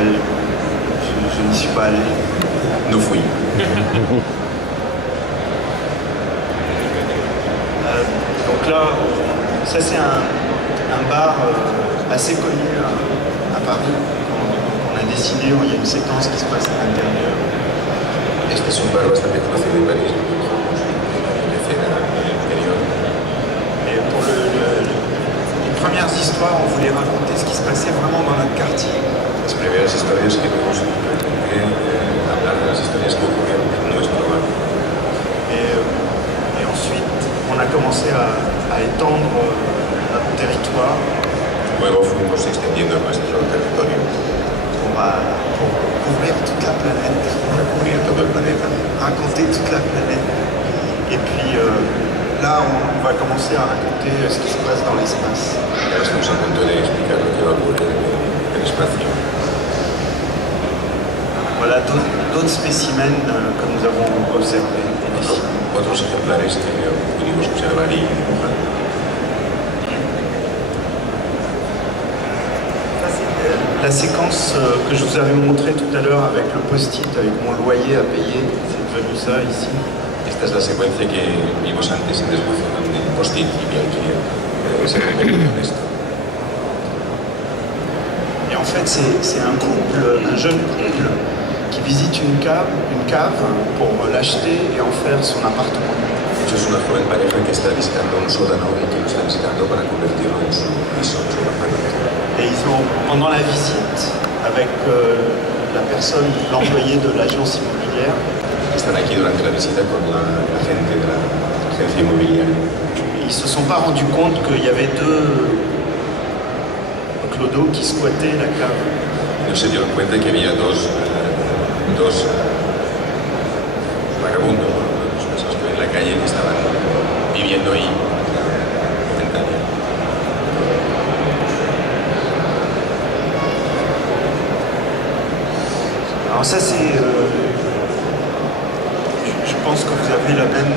Je n'y suis pas allé. No fui. Donc là, ça c'est un bar assez connu à Paris. On a dessiné, il y a une séquence qui se passe à l'intérieur. Este es un bar bastante conocido en París. Una escena en el interior. Et pour les premières histoires, on voulait raconter ce qui se passait vraiment dans notre quartier. Las primeras historias que vimos hablar de las historias que ocurrieron en nuestro barrio. Et ensuite, on a commencé à étendre notre territoire Luego fuimos extendiendo nuestro territorio pour couvrir toute la planète, para cubrir todo el planeta. raconter toute la planète. Et puis là, on va commencer à raconter ce qui se passe dans l'espace. Ahora estamos a punto de explicar lo que va a ocurrir en el espacio. Voilà d'autres spécimens que nous avons observés ici. Otros ejemplares que pudimos observar y dibujar. La séquence que je vous avais montrée tout à l'heure avec le post-it, avec mon loyer à payer, c'est devenu ça ici. Esta es la secuencia que vimos antes en desbuzo, donde el post-it y mi alquiler se convirtió en esto. Et en fait, c'est un couple, un jeune couple, qui visite une cave pour l'acheter et en faire son appartement. De hecho, es una joven pareja que está visitando un sótano y que lo está visitando para convertirlo en su piso, en su apartamento. Et ils ont, pendant la visite, avec la personne, l'employé de l'agence immobilière, Están aquí durante la visita con la gente de la agencia inmobiliaria. ils se sont pas rendus compte qu'il y avait deux clodos qui squattaient la cave. No se dieron cuenta que había dos vagabundos, dos personas que en la calle que estaban viviendo ahí momentánea. Alors ça c'est... je pense que vous avez la même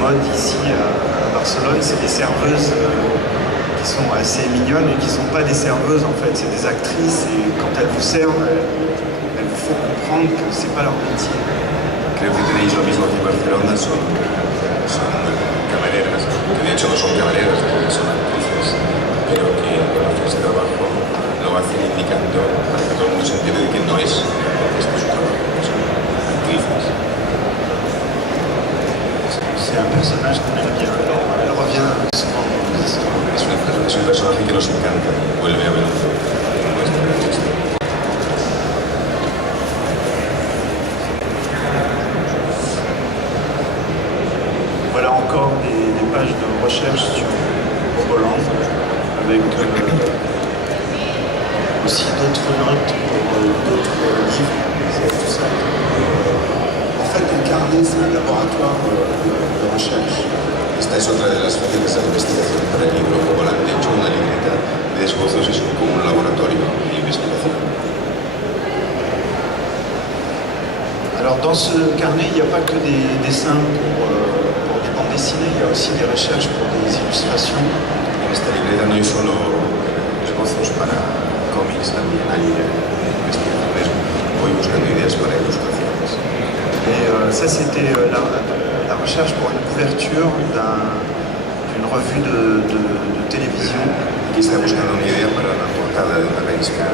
mode ici à Barcelone, c'est des serveuses qui sont assez mignonnes et qui ne sont pas des serveuses en fait, c'est des actrices et quand elles vous servent, elles vous font comprendre que c'est pas leur métier. Creo que tenéis lo mismo aquí en Barcelona, son camareras, que de hecho no son camareras, son actrices, pero que con ese trabajo lo hacen indicando para que todo el mundo se entere de que no es este su trabajo, son actrices. C'est un personnage qu'on aime bien, elle revient souvent dans les histoires. Es un personaje que nos encanta, vuelve a ver en nuestra historia. Voilà encore des pages de recherche sur Hollande avec aussi d'autres notes pour d'autres livres, c'est tout ça. En fait, un carnet, c'est un laboratoire de recherche. Esta es otra de las facetas de investigación para el libro Hollande. De hecho, una libreta de esbozos es como un laboratorio de investigación. Alors dans ce carnet, il n'y a pas que des dessins pour des bandes dessinées, il y a aussi des recherches pour des illustrations. En esta libreta no hay solo esbozos para cómics, también hay investigaciones. Voy buscando ideas para ilustraciones. Et ça, c'était la recherche pour une couverture d'une revue de télévision. Aquí está buscando una idea para la portada de una revista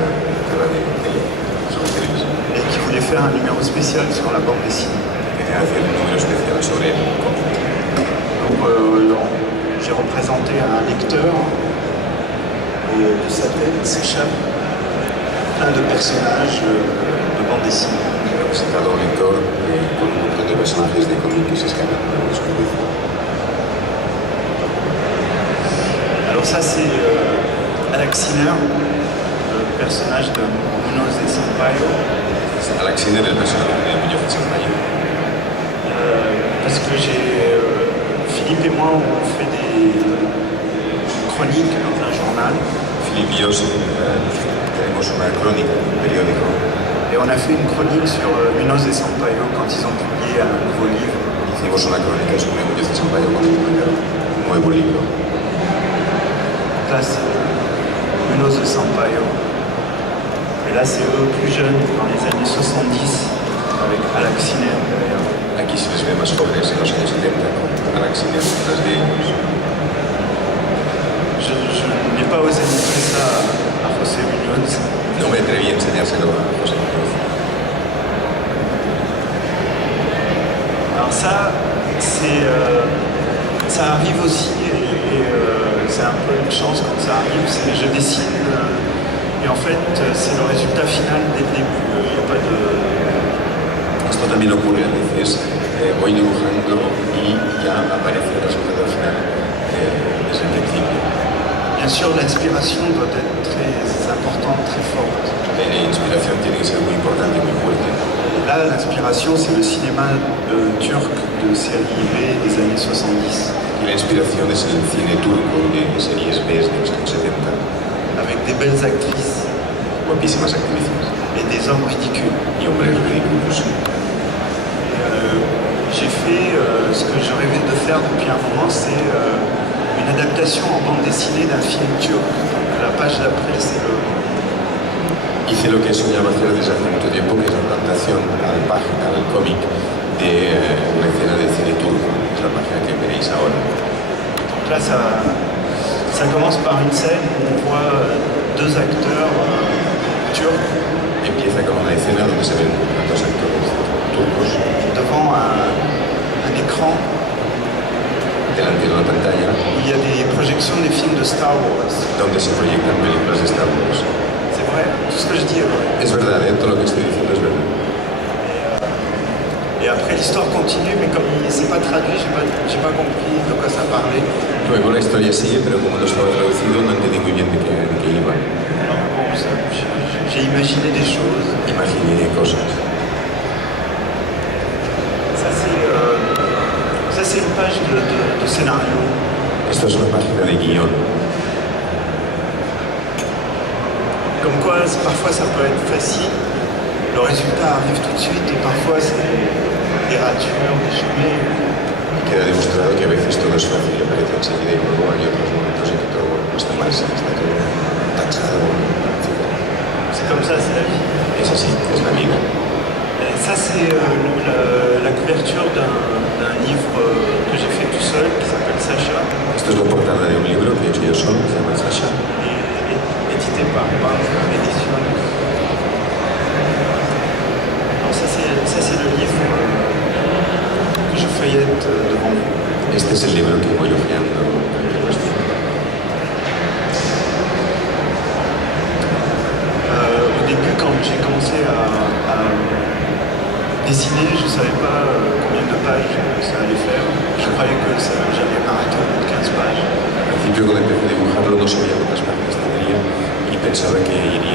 sobre televisión. Et qui voulait faire un numéro spécial sur la bande dessinée. Quería hacer un número especial sobre el cómic. Donc j'ai représenté un lecteur et de sa tête s'échappe plein de personnages de bande dessinée. He representado a un lector con un montón de personajes de cómic que se escapan de su cabeza. Alors ça c'est Alex Sinner, le personnage de Munoz de Sampaio. Alex Sinner, el personaje de Muñoz de Sampaio. Parce que Philippe et moi on fait des chroniques dans un journal. Philippe y yo tenemos una crónica, un periódico. Et on a fait une chronique sur Munoz de Sampaio quand ils ont publié un nouveau livre. Hicimos una crónica sobre Muñoz de Sampaio cuando publicaron un nuevo libro. Là c'est Munoz de Sampaio. Et là, c'est eux plus jeunes, dans les années 70, avec Alex Sinner derrière. Aquí se les ve más jóvenes en los años 70, con Alex Sinner detrás de ellos. Je n'ai pas osé montrer ça à José Muñoz. No me atreví a enseñárselo a José Muñoz. Alors ça, ça arrive aussi, et c'est un peu une chance quand ça arrive, c'est que je dessine, et en fait, c'est le résultat final dès le début. Il n'y a pas de... Esto también ocurre a veces. Voy dibujando y ya aparece el resultado final desde el principio. Bien sûr, l'inspiration doit être très importante, très forte. La inspiración tiene que ser muy importante y muy fuerte. Là, l'inspiration, c'est le cinéma turc de série B des années 70. Y la inspiración es el cine turco de series B de los años 70. Avec des belles actrices. Guapísimas actrices. Et des hommes ridicules. Y hombres ridículos. J'ai fait ce que je rêvais de faire depuis un moment, c'est une adaptation en bande dessinée d'un film turc. La page d'après, c'est le... Hice lo que soñaba hacer desde hace mucho tiempo, que es la adaptación al cómic de una escena de cine turco, es la página que veréis ahora. Donc là, ça commence par une scène où on voit deux acteurs turcs. Empieza con una escena donde se ven a dos actores turcos devant un écran. Delante de una pantalla. Il y a des projections des films de Star Wars. Donde se proyectan películas de Star Wars. C'est vrai, tout ce que je dis est vrai. Es verdad, todo lo que estoy diciendo es verdad. Et après l'histoire continue, mais comme c'est pas traduit, j'ai pas compris de quoi ça parlait. Luego la historia sigue, pero como no estaba traducido, no entendí muy bien de qué iba. Bon, j'ai imaginé des choses. Imaginé cosas. Ça c'est une page de scénario. Esto es una página de guión. Comme quoi, parfois ça peut être facile, le résultat arrive tout de suite, et parfois c'est des ratures, des chemins. Queda demostrado que a veces todo es fácil y aparece enseguida, y luego hay otros momentos en que todo cuesta más, está todo tachado, etc. C'est comme ça, c'est la vie. Es así, es la vida. Et ça c'est la couverture d'un livre que j'ai fait tout seul, qui s'appelle Sacha. Esto es la portada de un libro que he hecho yo solo, que se llama Sacha. Édité par Édition. Alors ça c'est le livre que je feuillette devant vous. Este es el libro que voy hojeando. Au début, quand j'ai commencé à dessiner, je ne savais pas combien de pages ça allait faire. Je croyais que j'allais m'arrêter au bout de 15 pages. Al principio, cuando empecé a dibujarlo, no sabía cuántas páginas tendría y pensaba que iría